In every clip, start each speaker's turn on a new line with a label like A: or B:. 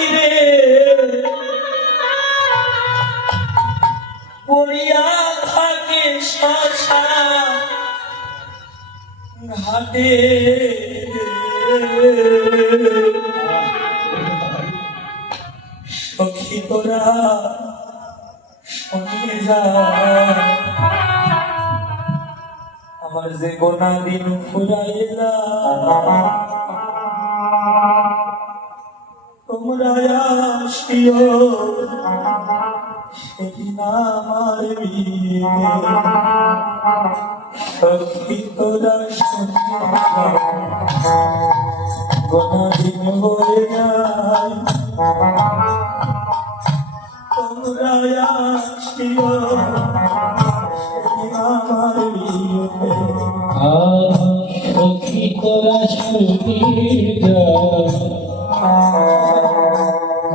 A: ফিরে পড়িয়া থাকে শশা ঘাটে। সখী তোরা শুনে যা। আমার যে গোনা দিন ফুরাইলা। আসিও। সেদিন আমার সখী তোরা শুনে গোনা দিন হয়ে যায়। তোমরা আসিও। সেদিন আমার
B: সখী তোরা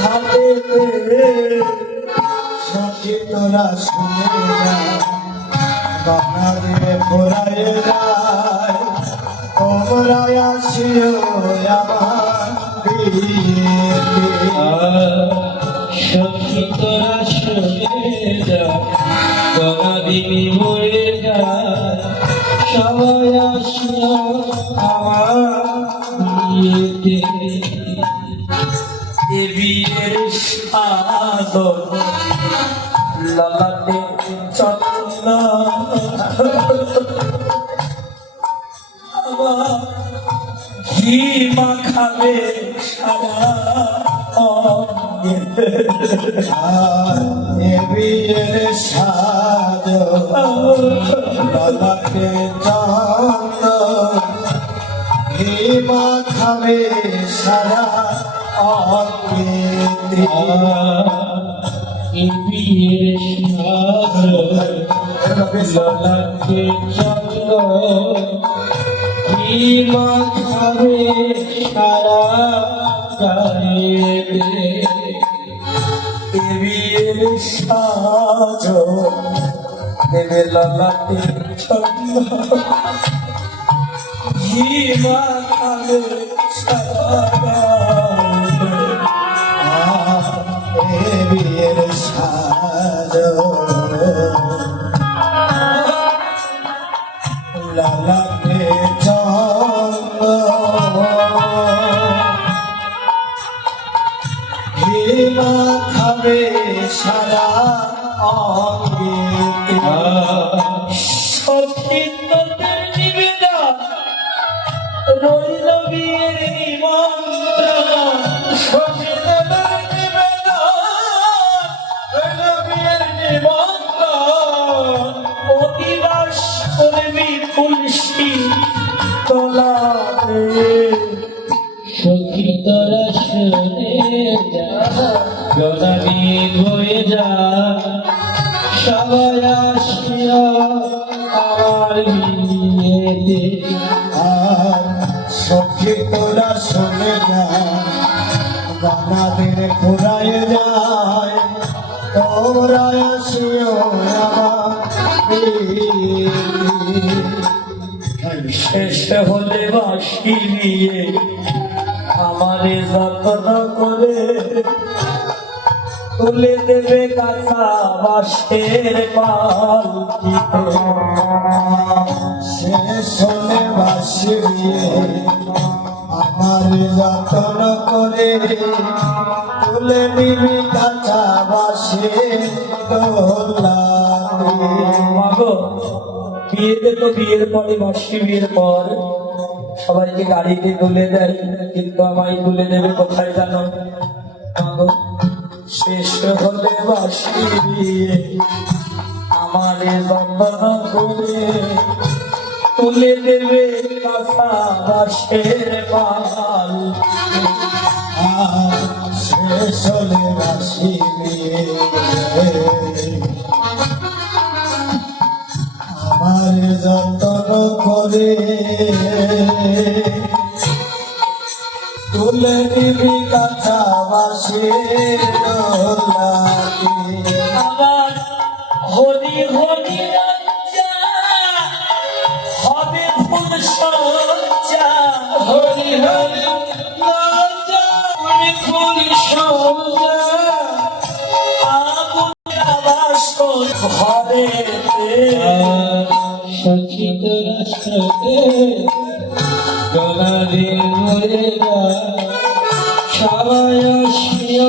A: ঘাটেতে
C: সখী তোরা শুনে বাংলা দিলে ঘোরায় যায় তোমরা আসিও আমার
B: সখী তোরা শুনে যা গলাদিনী হয়ে যা সবাই আসিও আমার বিয়েতে।
A: বিয়ের সাদর ললাটে চন্দ্র। ঘি মাখাবে সারা
C: বিয়ের
B: সাগর ললাটে চন্দ্র হিমা খাবে সারা গায়ে
A: সাজ দেবে ললাটে চন্দ্র ঘি মাখাবে সারা
C: খাবে সারা অঙ্গেতে
A: সতীর্থদের নিবেদন রইল বিয়ের নিমন্ত্রণ। করবি তুলসী তলাতে
B: সখী তোরা শুনে যা হয়ে যা সবাই আসিয়া আমার বিয়েতে,
C: আর সখী তোরা শুনে যা বানাদের ঘুরায় যায় তোমরা আসিও আমার।
A: শেষ হলে বাসি নিয়ে আমারে যাতনা করে। তুলে দেবে কাঁচা বাসের পালকিতে শেষ হলে বাসি নিয়ে আমারে
C: যাতনা করে। তুলে দিবি কাঁচা বাসের দোলা
A: মাগো বিয়েতে তো বিয়ের পরে, বার্ষি বিয়ের পর। সবাইকে গাড়িতে তুলে দেয়, কিন্তু আমায় তুলে দেবে কোথায় জানো? শেষ হলে বাসি বিয়ে আমারে করে। তুলে দেবে
C: শেষ হলে বাসি নিয়ে করে তুলে নিবি কাঁচা বাসে দোলাতে।
A: আমার হরি হরি হবে ফুল সজ্জা। হরি ফুল
B: সবাই আসিয়া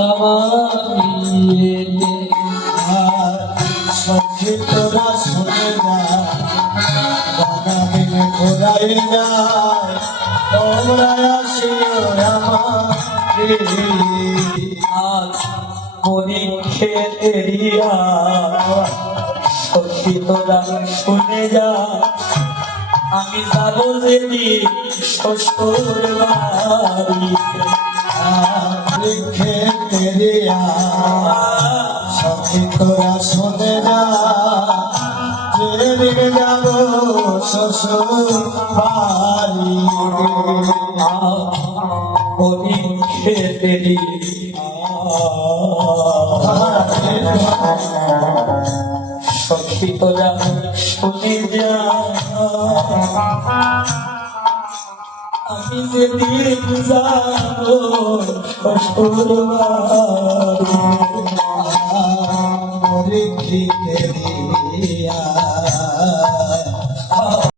B: আমার বিয়েতে
C: আর সখী তোরা শুনে বাধা দিনে ঘোরাই যায় তোমরা আসিও
A: পরীক্ষে সত্যি তোরা শুনে যা আমি যাব যেদিন শ্বশুর বাড়ি
C: লিখে তেরিয়া সখী তোরা শুনে যা যেদিন যাব শ্বশুর বাড়ি
A: পরীক্ষে দেরি সত্যি শুনে যা আমি যেদিন যাব শ্বশুর বাড়ি
C: লিখি তেরিয়া